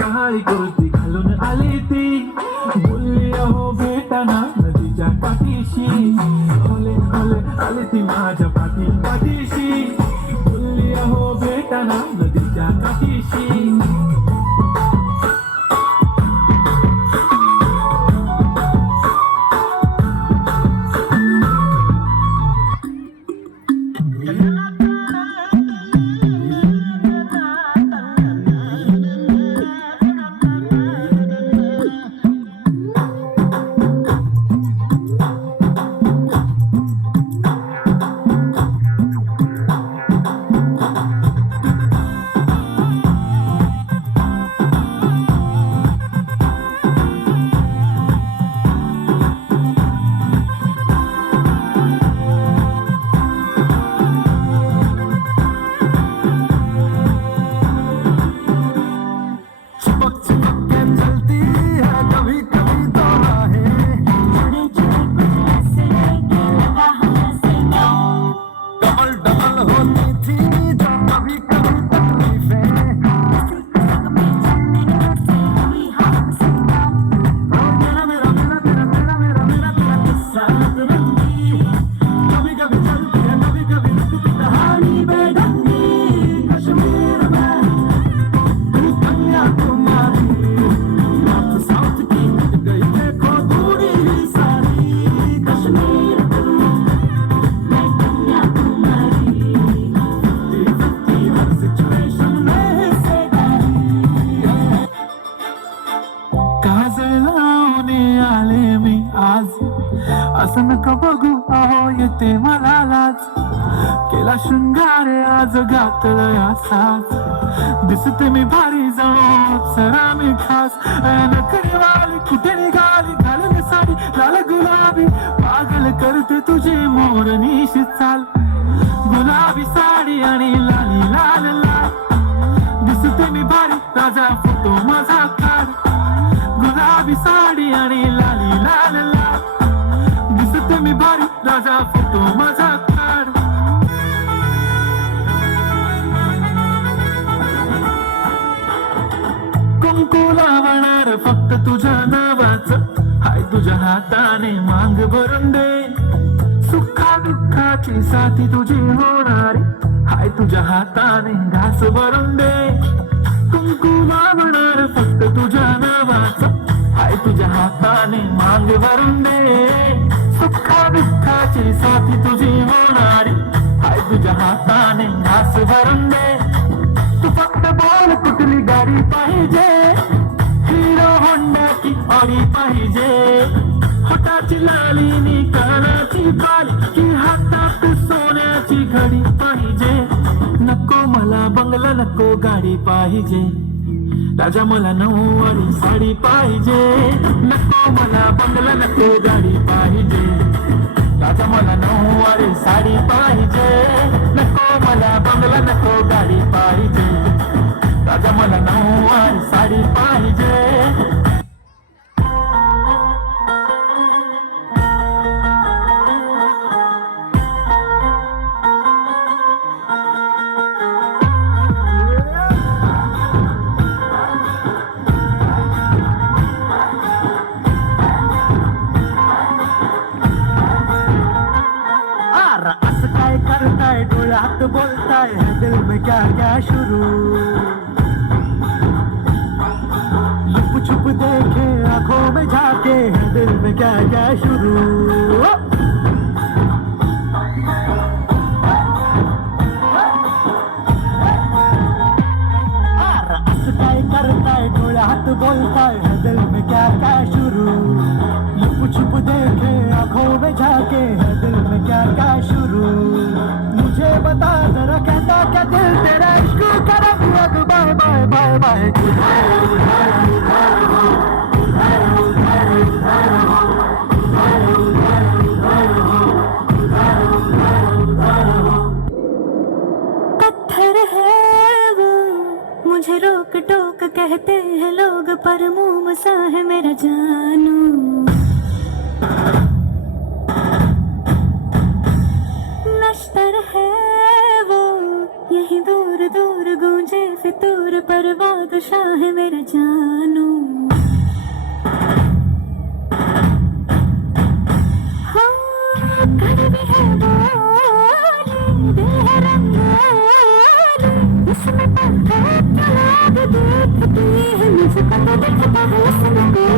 काळी कुर्ती घालून आली ती, बोलली अहो भेटाना नदीच्या काठीशी, ओले ओले आली ती माझ्या पाठीशी, बोलली अहो भेटाना नदीच्या काठीशी. असं नका बघू अहो येते मला लाज, केला शृंगार आज घातलं असाच, दिसते मी भारी जाऊ सरा मी खास, नखरी वाली कुठे निघाली घालून साडी लाल गुलाबी, पागल करते तुझी मोरनीशी चाल, गुलाबी साडी आणि लाली लाल लाल, दिसते मी भारी राजा फोटो माझा काढ, गुलाबी साडी आणि लाली लाल लाल, दिसते मी भारी राजा फोटो माझा काढ. कुंकू लावणार फक्त तुझ्या नावाचं, हाय तुझ्या हाताने मांग भरून दे, सुखा दुःखाची साथी तुझी होणारी, हाय तुझ्या हाताने घास भरून दे, कुंकू लावणार फक्त तुझ्या नावाचं, हाय तुझ्या हाताने मांग भरून दे, सुखा दुःखाची साथी तुझी होणारी, हाय तुझ्या हाताने घास भरून दे. तू फक्त बोल कुठली गाडी पाहिजे, हिरो होंडाची ऑडी पाहिजे, होटाची लाली नी कानाची बाली, की हातात सोन्याची घडी पाहिजे, नको मला बंगला नको गाडी पाहिजे, राजा मला नऊवारी साडी पाहिजे, नको मला बंगला नको गाडी पाहिजे, राजा मला नऊवारी साडी पाहिजे, नको मला बंगला नको गाडी पाहिजे, राजा मला नऊवारी साडी पाहिजे. करताय डोळ्यात बोलताय है दिल में क्या क्या शुरू, लुप छुप देखे आंखों में झाके है दिल में क्या क्या शुरू. असं काय करताय डोळ्यात बोलताय है दिल में क्या क्या शुरू, लुप छुप देखे आंखों में झाके है दिल में क्या क्या शुरू. मुझे बता जरा कहता क्या दिल तेरा इश्क करम लग, बाय बाय बाय बाय. पत्थर है वो मुझे रोक टोक कहते हैं लोग, पर मुंह सा है मेरा जानू. नश्तर है वो यही दूर दूर गूंजे तूर परवाद शाह मेरा जानू हाँ कड़वी है बोली दिल है रंगोली इसमें पत्थर क्या लाग देखती है मुझको तो दिखता है उसमें